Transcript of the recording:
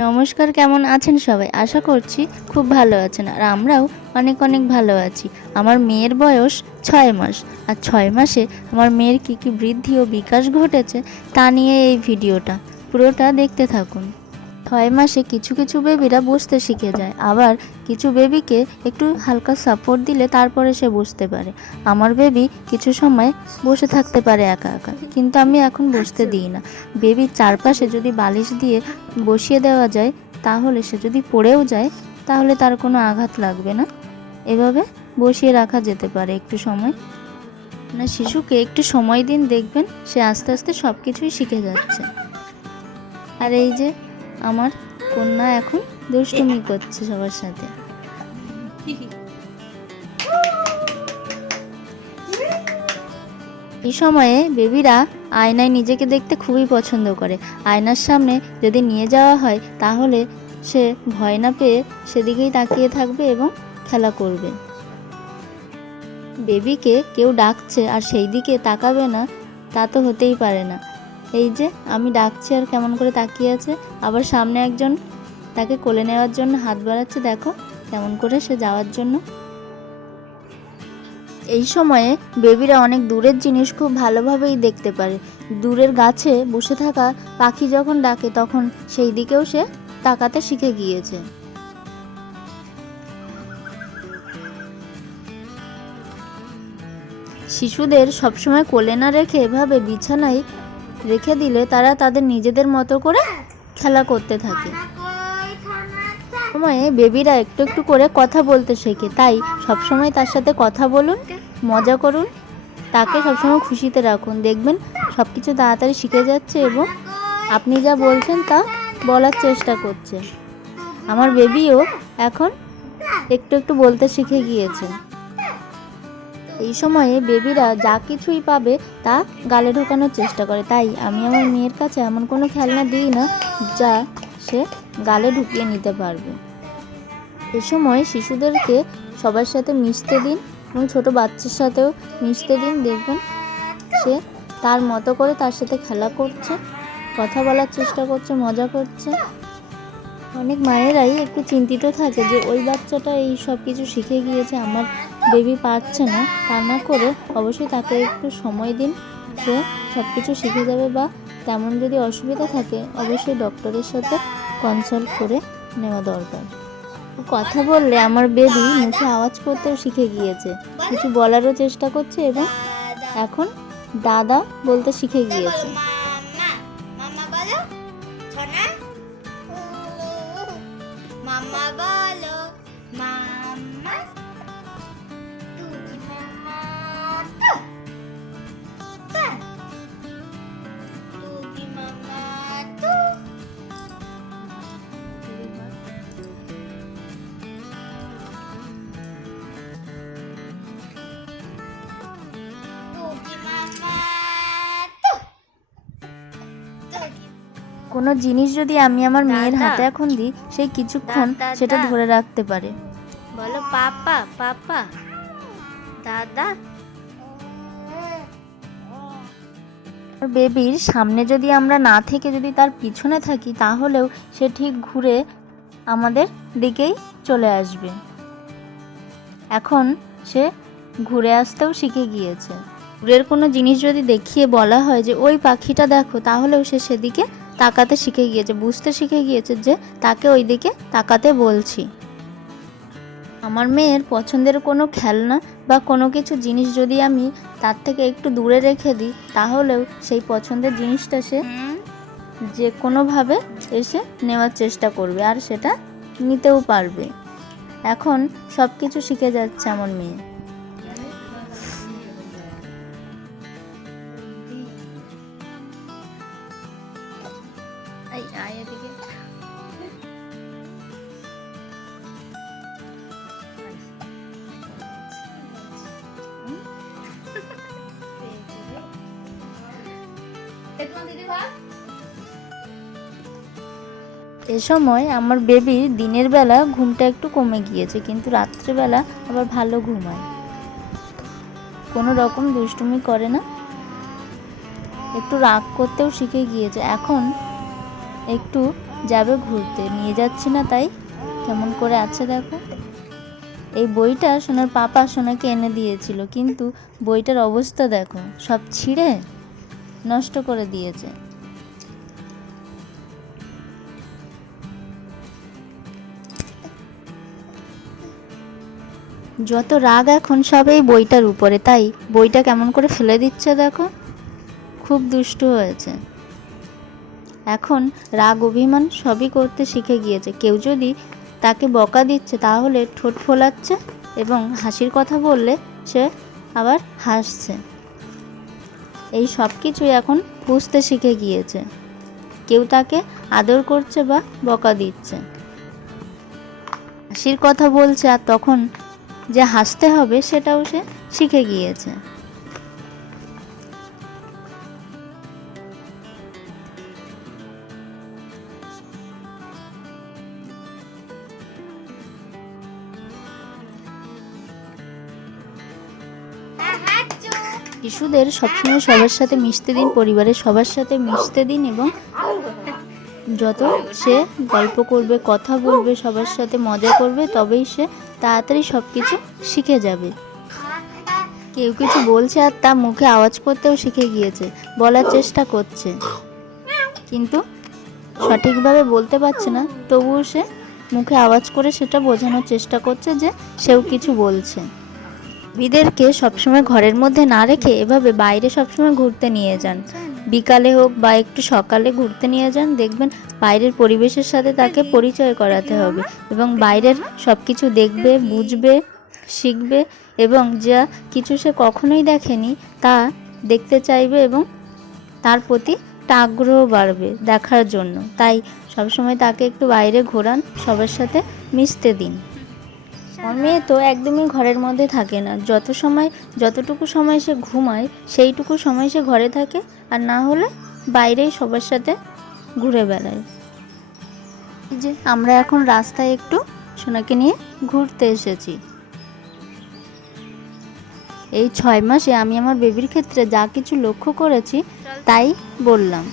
নমস্কার, কেমন আছেন সবাই? আশা করছি খুব ভালো আছেন। আর আমরাও অনেক অনেক ভালো আছি। আমার মেয়ের বয়স ৬ মাস। আর ৬ মাসে আমার মেয়ের কী বৃদ্ধি ও বিকাশ ঘটেছে তা নিয়ে এই ভিডিওটা। পুরোটা দেখতে থাকুন। ৬ মাসে কিছু কিছু বেবিরা বসতে শিখে যায়, আবার কিছু বেবিকে একটু হালকা সাপোর্ট দিলে তারপরে সে বসতে পারে। আমার বেবি কিছু সময় বসে থাকতে পারে একা একা, কিন্তু আমি এখন বসতে দিই না। বেবির চারপাশে যদি বালিশ দিয়ে বসিয়ে দেওয়া যায়, তাহলে সে যদি পড়েও যায় তাহলে তার কোনো আঘাত লাগবে না। এভাবে বসিয়ে রাখা যেতে পারে একটু সময়। না, শিশুকে একটু সময় দিন, দেখবেন সে আস্তে আস্তে সব কিছুই শিখে যাচ্ছে। আর এই যে আমার কন্যা এখন দুষ্টুমি করছে সবার সাথে। এই সময়ে বেবিরা আয়নায় নিজেকে দেখতে খুবই পছন্দ করে। আয়নার সামনে যদি নিয়ে যাওয়া হয় তাহলে সে ভয় না পেয়ে সেদিকেই তাকিয়ে থাকবে এবং খেলা করবে। বেবিকে কেউ ডাকছে আর সেই দিকে তাকাবে না, তা তো হতেই পারে না। এই যে আমি ডাকছি আর কেমন করে তাকিয়ে আছে, আবার সামনে একজন তাকে কোলে নেওয়ার জন্য হাত বাড়াচ্ছে, দেখো কেমন করে সে যাওয়ার জন্য। এই সময়ে বেবিরা অনেক দূরের জিনিস খুব ভালোভাবেই দেখতে পারে। দূরের গাছে বসে থাকা পাখি যখন ডাকে তখন সেই দিকেও সে তাকাতে শিখে গিয়েছে। শিশুদের সবসময় কোলে না রেখে এভাবে বিছানায় রেখে দিলে তারা তাদের নিজেদের মতো করে খেলা করতে থাকে। সময়ে বেবিরা একটু একটু করে কথা বলতে শেখে, তাই সবসময় তার সাথে কথা বলুন, মজা করুন, তাকে সবসময় খুশিতে রাখুন। দেখবেন সব কিছু তাড়াতাড়ি শিখে যাচ্ছে এবং আপনি যা বলছেন তা বলার চেষ্টা করছে। আমার বেবিও এখন একটু একটু বলতে শিখে গিয়েছে। এই সময়ে বেবিরা যা কিছুই পাবে তা গালে ঢোকানোর চেষ্টা করে, তাই আমি আমার মেয়ের কাছে এমন কোনো খেলনা দিই না যা সে গালে ঢুকিয়ে নিতে পারবে। এই সময় শিশুদেরকে সবার সাথে মিশতে দিন এবং ছোট বাচ্চার সাথেও মিশতে দিন। দেখবেন সে তার মতো করে তার সাথে খেলা করছে, কথা বলার চেষ্টা করছে, মজা করছে। অনেক মায়েরাই একটু চিন্তিত থাকে যে ওই বাচ্চাটা এই সব কিছু শিখে গিয়েছে, আমার বেবি পারছে না। তা না করে অবশ্যই তাকে একটু সময় দিন, সে সব কিছু শিখে যাবে। বা তেমন যদি অসুবিধা থাকে অবশ্যই ডক্টরের সাথে কনসাল্ট করে নেওয়া দরকার। কথা বললে আমার বেবি মুখে আওয়াজ করতেও শিখে গিয়েছে, কিছু বলারও চেষ্টা করছে এবং এখন দাদা বলতে শিখে গিয়েছে। কোনো জিনিস যদি আমি আমার মেয়ের হাতে এখন দিই, সেই কিছুক্ষণ সেটা ধরে রাখতে পারে। বলো পাপা পাপা, দাদা। বেবির সামনে যদি আমরা না থেকে যদি তার পিছনে থাকি তাহলেও সে ঠিক ঘুরে আমাদের দিকেই চলে আসবে। এখন সে ঘুরে আসতেও শিখে গিয়েছে। দূরের কোনো জিনিস যদি দেখিয়ে বলা হয় যে ওই পাখিটা দেখো, তাহলেও সে সেদিকে তাকাতে শিখে গিয়েছে, বুঝতে শিখে গিয়েছে যে তাকে ওই দিকে তাকাতে বলছি। আমার মেয়ের পছন্দের কোনো খেলনা বা কোনো কিছু জিনিস যদি আমি তার থেকে একটু দূরে রেখে দিই, তাহলেও সেই পছন্দের জিনিসটা সে যে কোনোভাবে এসে নেওয়ার চেষ্টা করবে আর সেটা নিতেও পারবে। এখন সব কিছু শিখে যাচ্ছে আমার মেয়ে। এ সময় আমার বেবির দিনের বেলা ঘুমটা একটু কমে গিয়েছে, কিন্তু রাত্রেবেলা আবার ভালো ঘুমায়, কোনো রকম দুষ্টুমি করে না, একটু রাগ করতেও শিখে গিয়েছে। এখন একটু যাবে ঘুরতে, নিয়ে যাচ্ছি না, তাই কেমন করে আছে দেখো। এই বইটা সোনার পাপা সোনাকে এনে দিয়েছিল, কিন্তু বইটার অবস্থা দেখো, সব ছিঁড়ে নষ্ট করে দিয়েছে। যত রাগ এখন সব এই বইটার উপরে, তাই বইটা কেমন করে ফেলে দিচ্ছে দেখো, খুব দুষ্টু হয়েছে। এখন রাগ অভিমান সবই করতে শিখে গিয়েছে। কেউ যদি তাকে বকা দিচ্ছে তাহলে ঠোঁট ফোলাচ্ছে এবং হাসির কথা বললে সে আবার হাসছে। এই সব কিছুই এখন বুঝতে শিখে গিয়েছে। কেউ তাকে আদর করছে বা বকা দিচ্ছে, হাসির কথা বলছে, আর তখন যে হাসতে হবে সেটাও সে শিখে গিয়েছে। শিশুদের সবসময় সবার সাথে মিশতে দিন, পরিবারের সবার সাথে মিশতে দিন, এবং যত সে গল্প করবে, কথা বলবে, সবার সাথে মজা করবে, তবেই সে তাড়াতাড়ি সব কিছু শিখে যাবে। কেউ কিছু বলছে আর তা মুখে আওয়াজ করতেও শিখে গিয়েছে, বলার চেষ্টা করছে, কিন্তু সঠিকভাবে বলতে পারছে না, তবুও সে মুখে আওয়াজ করে সেটা বোঝানোর চেষ্টা করছে যে সেও কিছু বলছে। বেবিদেরকে সবসময় ঘরের মধ্যে না রেখে এভাবে বাইরে সবসময় ঘুরতে নিয়ে যান, বিকালে হোক বা একটু সকালে ঘুরতে নিয়ে যান। দেখবেন বাইরের পরিবেশের সাথে তাকে পরিচয় করাতে হবে, এবং বাইরের সব কিছু দেখবে, বুঝবে, শিখবে, এবং যা কিছু সে কখনোই দেখেনি তা দেখতে চাইবে, এবং তার প্রতি একটা আগ্রহ বাড়বে দেখার জন্য। তাই সবসময় তাকে একটু বাইরে ঘোরান, সবার সাথে মিশতে দিন। আমার মেয়ে তো একদমই ঘরের মধ্যে থাকে না, যতটুকু সময় সে ঘুমায় সেইটুকু সময় সে ঘরে থাকে, আর না হলে বাইরেই সবার সাথে ঘুরে বেড়ায়। এই যে আমরা এখন রাস্তায় একটু সোনাকে নিয়ে ঘুরতে এসেছি। এই 6 মাসে আমি আমার বেবির ক্ষেত্রে যা কিছু লক্ষ্য করেছি তাই বললাম।